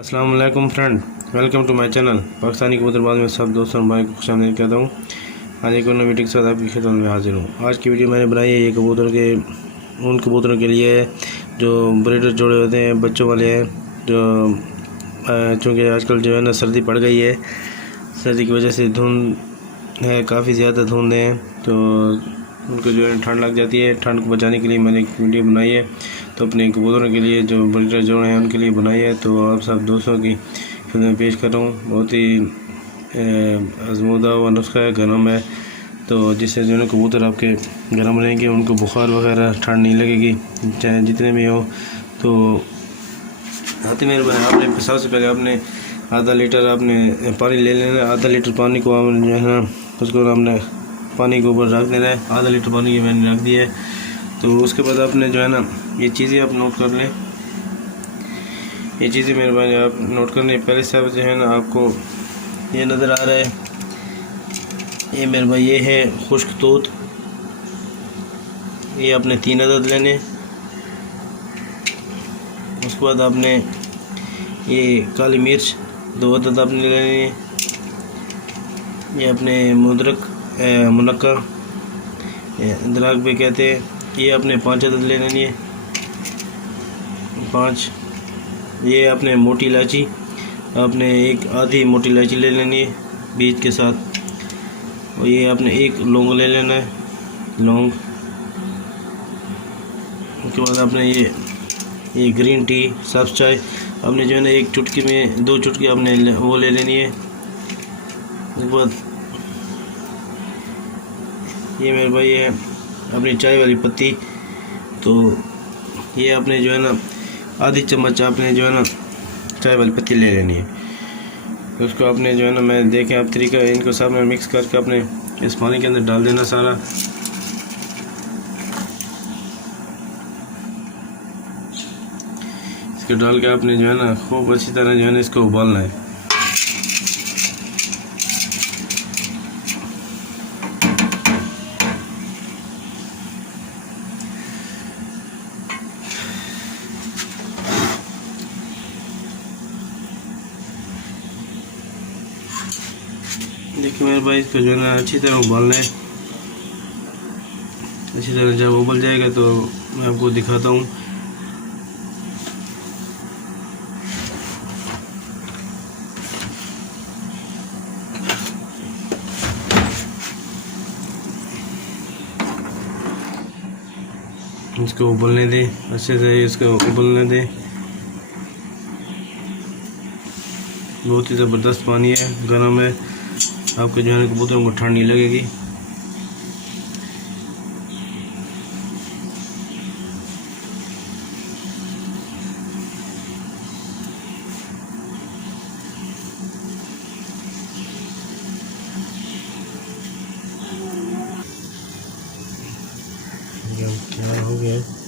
अस्सलाम वालेकुम friend, welcome to my channel Pakistani Kabutarbaz में सब दोस्तों भाई को खुशामदीद कहता हूँ। आज एक और नई वीडियो के साथ आपकी खिदमत में हाजिर हूँ। आज की वीडियो मैंने बनाई है ये उन कबूतरों के लिए जो ब्रीडर जोड़े होते हैं, बच्चों वाले हैं, जो चूँकि आजकल जो है ना सर्दी पड़ गई है। सर्दी की वजह से धुंध है, काफ़ी ज़्यादा धुंध है, तो उनको जो है ठंड लग जाती है। ठंड को बचाने के लिए मैंने एक वीडियो बनाई है, तो अपने कबूतरों के लिए जो ब्रीडर जोड़े हैं उनके लिए बनाई है। तो आप सब दोस्तों की खिदमत पेश कर रहा हूँ। बहुत ही आजमूदा हुआ नुस्खा है, गरम है, तो जिससे जो है कबूतर आपके गर्म रहेंगे, उनको बुखार वगैरह ठंड नहीं लगेगी, चाहे जितने भी हो। तो आते मेरे भाई, आपने सबसे पहले आपने आधा लीटर आपने पानी ले लेना है। आधा लीटर पानी को आपने जो है ना उसको आपने पानी के ऊपर रख देना है। आधा लीटर पानी ये मैंने रख दिया है। तो उसके बाद आपने जो है ना ये चीज़ें आप नोट कर लें। ये चीज़ें मेरे भाई आप नोट कर लें। पहले से जो है ना आपको ये नज़र आ रहा है, ये मेरे भाई ये है खुश्क तूत। ये आपने 3 अदद लेने। उसके बाद आपने ये काली मिर्च 2 अदद आपने लेने। ये अपने मुनक्का अदरक भी कहते हैं, ये आपने 5 अदद ले लेनी है। 5 ये आपने मोटी इलायची, आपने एक आधी मोटी इलायची ले लेनी है बीज के साथ। और ये आपने एक लौंग ले लेना है, लौंग। उसके बाद आपने ये ग्रीन टी सब्ज़ चाय आपने जो है ना 1 चुटकी में 2 चुटकी आपने वो ले लेनी है। उसके बाद ये मेरे भाई है अपनी चाय वाली पत्ती, तो ये आपने जो है ना आधी चम्मच आपने जो है ना चाय वाली पत्ती ले लेनी है। तो उसको आपने जो है ना मैं देखें आप तरीका, इनको सब में मिक्स करके अपने इस पानी के अंदर डाल देना सारा। इसको डाल के आपने जो है ना खूब अच्छी तरह जो है ना इसको उबालना है। देखिए मेरे भाई, इसको जो है ना अच्छी तरह उबालना है। अच्छी तरह जब उबल जाएगा तो मैं आपको दिखाता हूँ। इसको उबलने दें, अच्छे से इसको उबलने दें। बहुत ही ज़बरदस्त पानी है, गर्म है, आपके जो है कबूतरों को ठंड नहीं लगेगी। तैयार हो गया है।